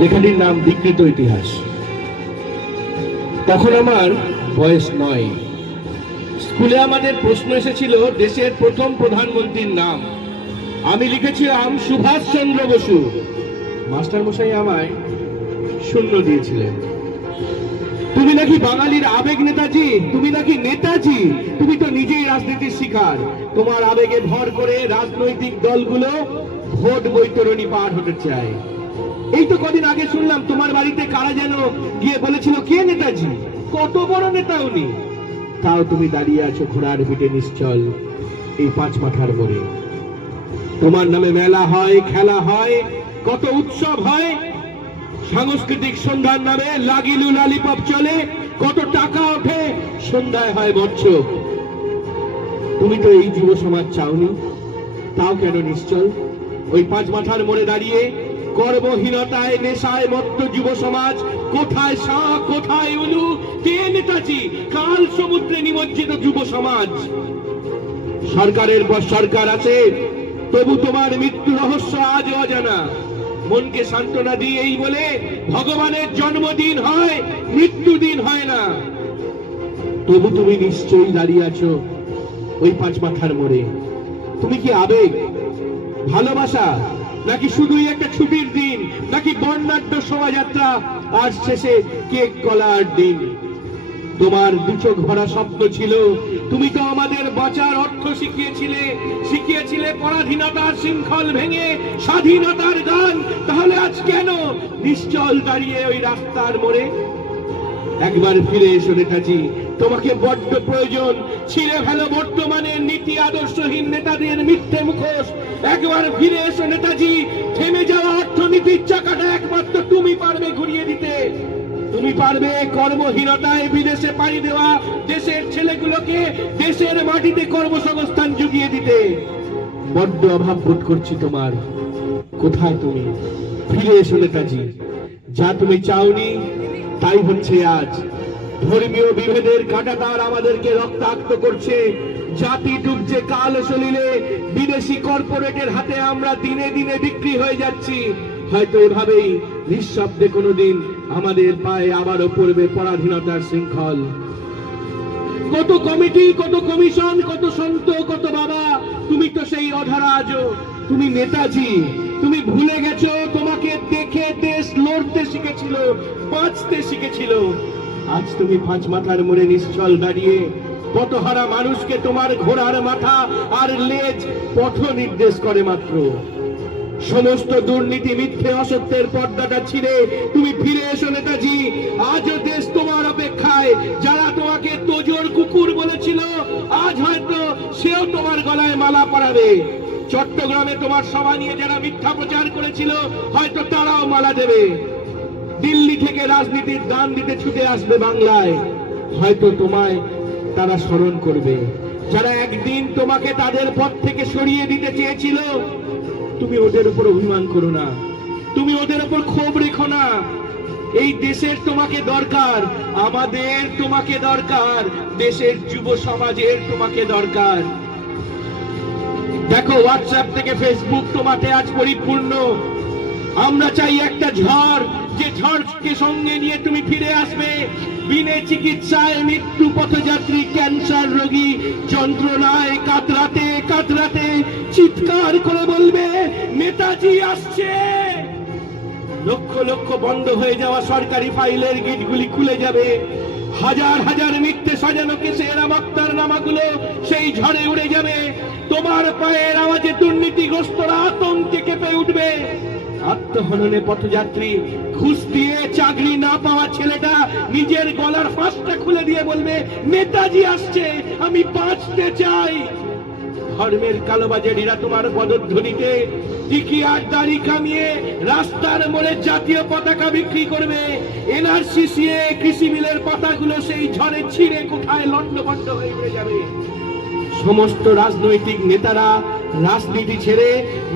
লেখাটির নাম বিকৃত ইতিহাস। তখন আমার বয়স 9। স্কুলে আমাদের প্রশ্ন এসেছিল দেশের প্রথম প্রধানমন্ত্রীর নাম। আমি লিখেছিলাম সুভাষ চন্দ্র বসু। মাস্টার মশাই আমায় 0 দিয়েছিলেন। তুমি নাকি বাঙালির আবেগ নেতাজি, তুমি নাকি নেতাজি, তুমি তো নিজেই রাজনীতির শিকার। তোমার আবেগে ভর করে রাজনৈতিক দলগুলো ভোট বৈতরণী পার হতে চায়। এই তো কদিন আগে শুনলাম তোমার বাড়িতে কারা যেন গিয়ে বলেছিল কে নেতাজি, কত বড় নেতা উনি। তাও তুমি দাঁড়িয়ে আছো ঘোড়ার পিঠে নিশ্চল এই 5 মাথার মোড়ে। তোমার নামে মেলা হয়, খেলা হয়, কত উৎসব হয়, সাংস্কৃতিক সন্ধ্যার নামে লাগিলু লালিপপ চলে, কত টাকা ওঠে, সন্ধ্যায় হয় মৎসব। তুমি তো এই যুব সমাজ চাওনি, তাও কেন নিশ্চল ওই 5 মাথার মোড়ে দাঁড়িয়ে কর্মহীনতায় নেশায় মত্ত যুব সমাজ? কোথায় শাহ, কোথায় উলু, কে নেতাজি? কাল সমুদ্রে নিমজ্জিত যুব সমাজ। সরকারের পর সরকার আছে, তবু তোমার মৃত্যু রহস্য আজও অজানা। মনকে সান্ত্বনা দিয়ে এই বলে ভগবানের জন্মদিন হয়, মৃত্যুদিন হয় না। তবু তুমি নিশ্চয়ই দাঁড়িয়ে আছো ওই 5 মাথার মোড়ে। তুমি কি আবেগ, ভালোবাসা, নাকি শুধুই একটা ছুটির দিন, নাকি বর্ণাঢ্য শোভাযাত্রা আর শেষে কেক কলার দিন? তোমার 2 চোখ ভরা স্বপ্ন ছিল, তুমি তো আমাদের বাঁচার অর্থ শিখিয়েছিলে পরাধীনতার শৃঙ্খল ভেঙে স্বাধীনতার গান। তাহলে আজ কেন নিশ্চল দাঁড়িয়ে ওই রাস্তার মোড়ে? একবার ফিরে এসো নেতাজি, তোমাকে বড্ড প্রয়োজন। ছিঁড়ে ফেলো বর্তমানে নীতি আদর্শহীন নেতাদের মিথ্যে মুখোশ। একবার ফিরে এসো নেতাজি, থেমে যাওয়া অর্থনীতির চাকাটা একমাত্র তুমি পারবে ঘুরিয়ে দিতে। তুমি পারবে কর্মহীনতায় বিদেশে পাড়ি দেওয়া দেশের ছেলেগুলোকে দেশের মাটিতে কর্মসংস্থান জুগিয়ে দিতে। বড্ড অভাব বোধ করছি তোমার। কোথায় তুমি? ফিরে এসো নেতাজি। যা তুমি চাওনি তাই হচ্ছে আজ। ধর্মীয় বিভেদের কাঁটাতার আমাদেরকে রক্তাক্ত করছে। জাতি ডুবছে কাল সলিলে, বিদেশি কর্পোরেটের হাতে আমরা দিনে দিনে বিক্রি হয়ে যাচ্ছি। হয়তো এভাবেই নিঃশব্দে কোনোদিন আমাদের পায়ে আবারও পড়বে পরাধীনতার শৃঙ্খল। কত কমিটি, কত কমিশন, কত সন্ত, কত বাবা, তুমি তো সেই অধরা আজও। তুমি নেতাজি, তুমি ভুলে গেছো তোমাকে দেখে দেশ লড়তে শিখেছিল, বাঁচতে শিখেছিল। আজ তুমি 5 মাথার মোড়ে নিশ্চল দাঁড়িয়ে পথহারা মানুষকে তোমার ঘোড়ার মাথা আর লেজ পথ নির্দেশ করে মাত্র। সমস্ত দুর্নীতি, মিথ্যে, অসত্যের পর্দাটা ছিঁড়ে তুমি ফিরে এসো নেতাজি। আজও দেশ তোমার অপেক্ষায়। যারা তোমাকে তোজোর কুকুর বলেছিল, আজ হয়তো সেও তোমার গলায় মালা পরাবে। চট্টগ্রামে তোমার সভা নিয়ে যারা মিথ্যা প্রচার করেছিল, হয়তো তারাও মালা দেবে। দিল্লি থেকে রাজনীতির দান দিতে ছুটে আসবে বাংলায়, হয়তো তোমায় তারা স্মরণ করবে। যারা একদিন তোমাকে তাদের পথ থেকে সরিয়ে দিতে চেয়েছিল, তুমি ওদের উপর অভিমান করো না, তুমি ওদের উপর ক্ষোভ রেখো না। এই দেশের তোমাকে দরকার, আমাদের তোমাকে দরকার, দেশের যুব সমাজের তোমাকে দরকার। দেখো, হোয়াটসঅ্যাপ থেকে ফেসবুক তোমাতে আজ পরিপূর্ণ। আমরা চাই একটা ঝড়, যে ঝড়কে সঙ্গে নিয়ে তুমি ফিরে আসবে। বিনে চিকিৎসায় মৃত্যু পথযাত্রী ক্যান্সার রোগী যন্ত্রণায় কাতরাতে কাতরাতে চিৎকার করে বলবে, নেতাজি আসছে। লক্ষ লক্ষ বন্ধ হয়ে যাওয়া সরকারি ফাইলের গেটগুলি খুলে যাবে। হাজার হাজার মিথ্যে সাজানো কেসের আমক্তার নামাগুলো সেই ঝড়ে উড়ে যাবে। তোমার পায়ের আওয়াজে দুর্নীতিগ্রস্তরা আতঙ্কে কেঁপে উঠবে। আত্মহননে পথযাত্রী, ঘুষ দিয়ে চাকরি না পাওয়া ছেলেটা নিজের গলার ফাঁসটা খুলে দিয়ে বলবে, নেতাজি আসছে, আমি বাঁচতে চাই। ধর্মের কালোবাজারিরা তোমার পদধ্বনিতে টিকি আর দাড়ি কামিয়ে রাস্তার মোড়ে জাতীয় পতাকা বিক্রি করবে। এনআরসিসিএ কৃষি বিলের পাতাগুলো সেই ঝড়ে ছিঁড়ে কোথায় লন্ডভন্ড হয়ে উড়ে যাবে। সমস্ত রাজনৈতিক নেতারা রাজনীতি ছেড়ে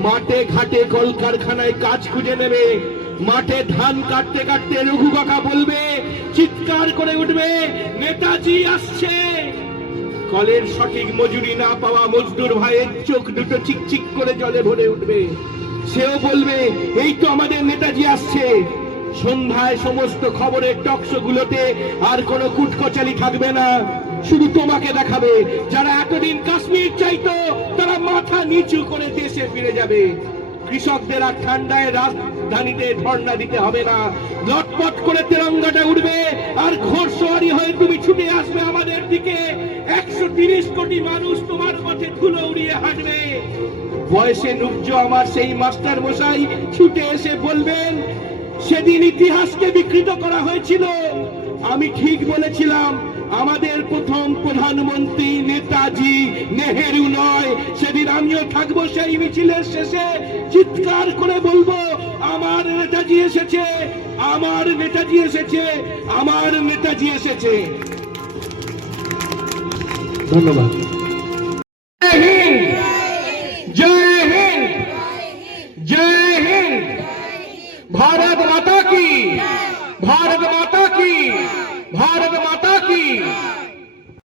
মাঠে ঘাটে কলকারখানায় কাজ খুঁজে নেবে। মাঠে ধান কাটতে কাটতে রঘু কাকা বলবে, চিৎকার করে উঠবে, নেতাজি আসছে। কলের সঠিক মজুরি না পাওয়া মজদুর ভাইয়ের চোখ দুটো চিকচিক করে জলে ভরে উঠবে। সেও বলবে, এই তো আমাদের নেতাজি আসছে। সন্ধ্যায় সমস্ত খবরের টকশো গুলোতে আর কোনো কুটকচালি থাকবে না, শুধু তোমাকে দেখাবে। যারা এতদিন কাশ্মীর চাইতো তারা মাথা নিচু করে দেশে ফিরে যাবে। কৃষকদের আর ঠান্ডায় রাজধানীতে ধর্ণা দিতে হবে না, লটপট করে তেরঙ্গাটা উঠবে আর ঘোড়সওয়ারি হয়ে তুমি ছুটে আসবে আমাদের দিকে। 130 কোটি মানুষ তোমার পথে ধুলো উড়িয়ে হাঁটবে। বয়সে নুব্জ আমার সেই মাস্টার মশাই ছুটে এসে বলবেন, সেদিন ইতিহাসকে বিকৃত করা হয়েছিল, আমি ঠিক বলেছিলাম। আমাদের প্রথম প্রধানমন্ত্রী নেতাজি, নেহেরু নয়। সেদিন আমিও থাকবো সেই মিছিলের শেষে, চিৎকার করে বলবো, আমার নেতাজি এসেছে, আমার নেতাজি এসেছে, আমার নেতাজি এসেছে। ধন্যবাদ। জয় হিন্দ, জয় হিন্দ, জয় হিন্দ। भारत माता की, भारत माता की।